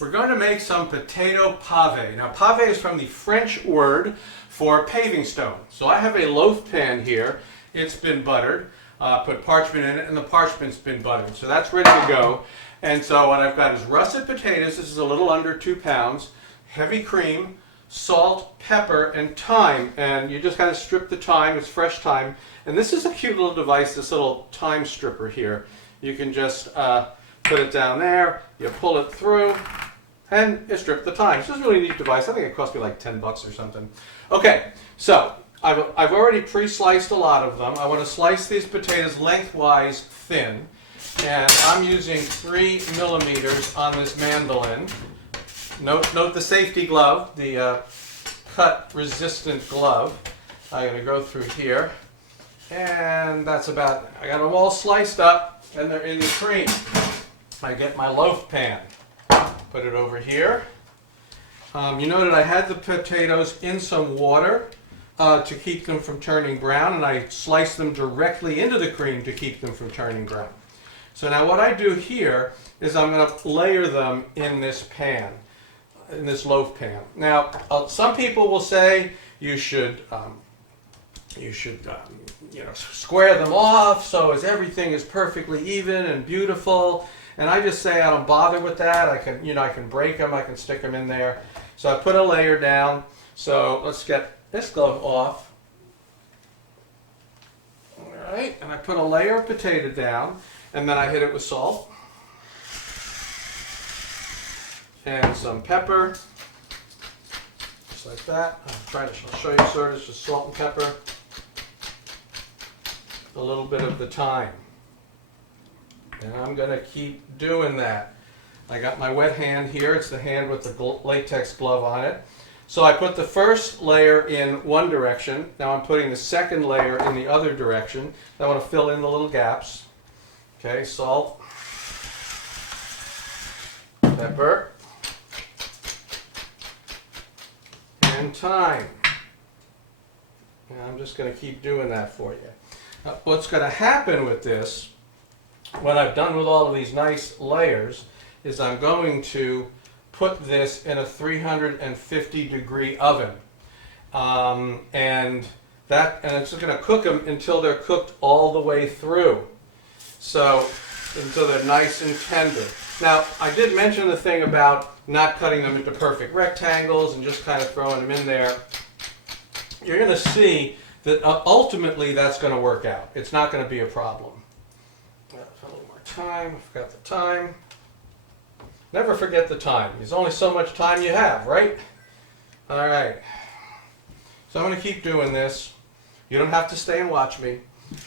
we're going to make some potato pave. Now, pave is from the French word for paving stone. So I have a loaf pan here. It's been buttered. Put parchment in it, and the parchment's been buttered. So that's ready to go. And so what I've got is russet potatoes. This is a little under 2 pounds. Heavy cream, salt, pepper, and thyme. And you just kind of strip the thyme. It's fresh thyme. And this is a cute little device, this little thyme stripper here. You can just put it down there, you pull it through, and you strip the thyme. It's just a really neat device. I think it cost me like 10 bucks or something. Okay, so I've already pre-sliced a lot of them. I want to slice these potatoes lengthwise thin, and I'm using 3 millimeters on this mandolin. Note the safety glove, the cut-resistant glove. I'm going to go through here, and that's about, I got them all sliced up, and they're in the cream. I get my loaf pan, put it over here. You know that I had the potatoes in some water to keep them from turning brown, and I sliced them directly into the cream to keep them from turning brown. So now what I do here is I'm going to layer them in this pan, in this loaf pan. Now, some people will say you should square them off so as everything is perfectly even and beautiful. And I just say I don't bother with that. I can break them, I can stick them in there. So I put a layer down. So let's get this glove off. All right, and I put a layer of potato down, and then I hit it with salt and some pepper, just like that. I'll show you sort of just salt and pepper, a little bit of the thyme. And I'm going to keep doing that. I got my wet hand here. It's the hand with the latex glove on it. So I put the first layer in one direction. Now I'm putting the second layer in the other direction. I want to fill in the little gaps. Okay, salt, pepper, and thyme. And I'm just going to keep doing that for you. Now, what's going to happen with this, when I've done with all of these nice layers, is I'm going to put this in a 350-degree oven. And it's going to cook them until they're cooked all the way through. So, until they're nice and tender. Now, I did mention the thing about not cutting them into perfect rectangles and just kind of throwing them in there. You're going to see that ultimately that's going to work out. It's not going to be a problem. A little more thyme. I forgot the thyme. Never forget the time. There's only so much time you have, right? All right. So I'm going to keep doing this. You don't have to stay and watch me.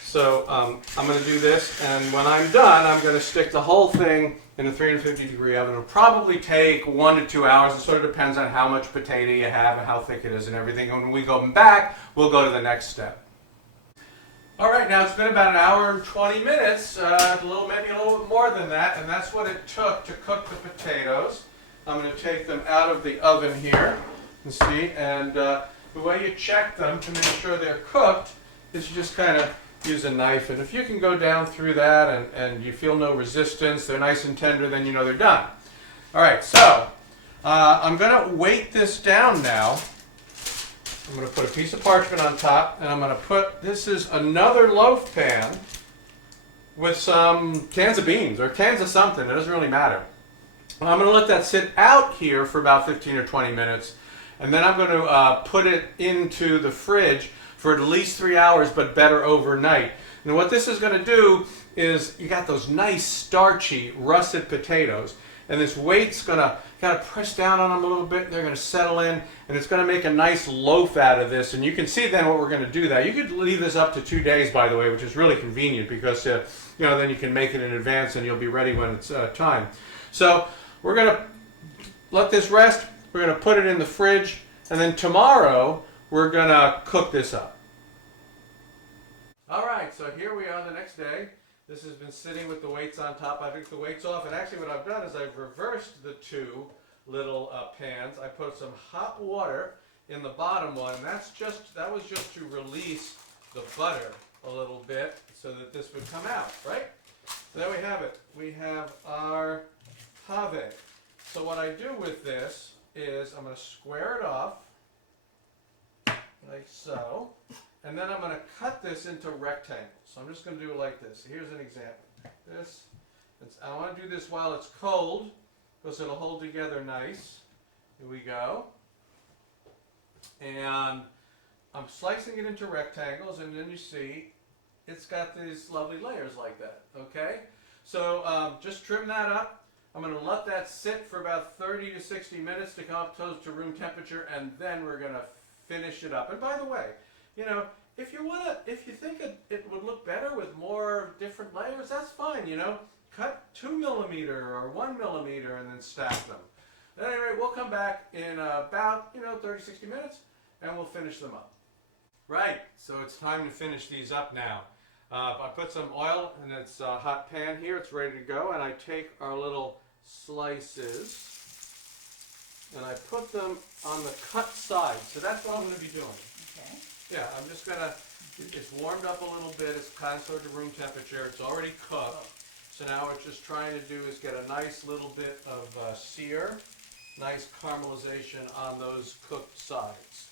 So I'm going to do this, and when I'm done, I'm going to stick the whole thing in a 350-degree oven. It'll probably take 1 to 2 hours. It sort of depends on how much potato you have and how thick it is and everything. And when we go back, we'll go to the next step. All right, now it's been about an hour and 20 minutes, maybe a little bit more than that, and that's what it took to cook the potatoes. I'm going to take them out of the oven here, and see, and the way you check them to make sure they're cooked is you just kind of use a knife, and if you can go down through that and you feel no resistance, they're nice and tender, then you know they're done. All right, so I'm going to weight this down now. I'm going to put a piece of parchment on top, and I'm going to put, this is another loaf pan with some cans of beans or cans of something. It doesn't really matter. And I'm going to let that sit out here for about 15 or 20 minutes, and then I'm going to put it into the fridge for at least 3 hours, but better overnight. And what this is going to do is, you got those nice starchy russet potatoes, and this weight's going to kind of press down on them a little bit. They're going to settle in, and it's going to make a nice loaf out of this. And you can see then what we're going to do that. You could leave this up to 2 days, by the way, which is really convenient because then you can make it in advance and you'll be ready when it's time. So we're going to let this rest. We're going to put it in the fridge, and then tomorrow we're going to cook this up. All right, so here we are the next day. This has been sitting with the weights on top. I took the weights off, and actually what I've done is I've reversed the two little pans. I put some hot water in the bottom one, and that was just to release the butter a little bit so that this would come out, right? So there we have it. We have our Pavé. So what I do with this is I'm going to square it off, like so, and then I'm going to cut this into rectangles. So I'm just going to do it like this. Here's an example. I want to do this while it's cold, because it'll hold together nice. Here we go. And I'm slicing it into rectangles, and then you see it's got these lovely layers like that, okay? So just trim that up. I'm going to let that sit for about 30 to 60 minutes to come up to room temperature, and then we're going to finish it up. And by the way, you know, if you think it would look better with more different layers, that's fine, you know. Cut 2 millimeter or 1 millimeter and then stack them. At any rate, we'll come back in about, 30, 60 minutes, and we'll finish them up. Right, so it's time to finish these up now. I put some oil in its hot pan here. It's ready to go, and I take our little slices and I put them on the cut side. So that's what I'm going to be doing. Okay. Yeah, I'm just going to, it's warmed up a little bit. It's kind of sort of room temperature. It's already cooked. So now what we're just trying to do is get a nice little bit of sear, nice caramelization on those cooked sides.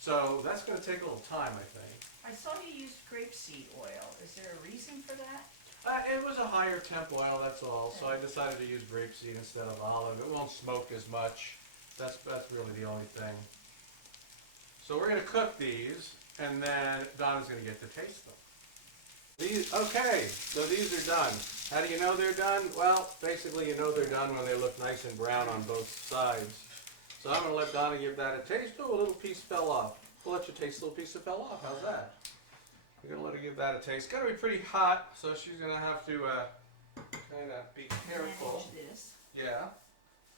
So that's going to take a little time, I think. I saw you used grapeseed oil. Is there a reason for that? It was a higher temp oil, that's all. So I decided to use grapeseed instead of olive. It won't smoke as much. That's really the only thing. So we're going to cook these, and then Donna's going to get to taste them. Okay, so these are done. How do you know they're done? Well, basically you know they're done when they look nice and brown on both sides. So I'm going to let Donna give that a taste. Oh, a little piece fell off. We'll let you taste a little piece that fell off. How's that? We're going to let her give that a taste. It's got to be pretty hot, so she's going to have to kind of be careful. Manage this. Yeah.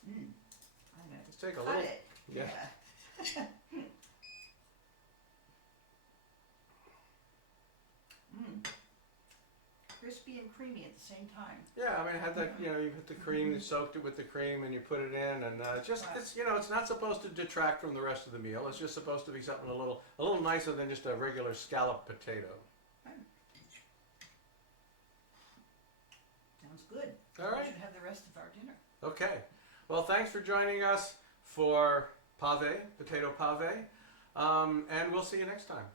I'm going Let's to take a cut little. it. Yeah. Crispy and creamy at the same time. Yeah, I mean, it had that, you put the cream, you soaked it with the cream, and you put it in, and it's not supposed to detract from the rest of the meal. It's just supposed to be something a little nicer than just a regular scalloped potato. Sounds good. All right. We should have the rest of our dinner. Okay. Well, thanks for joining us for Pavé, potato Pavé, and we'll see you next time.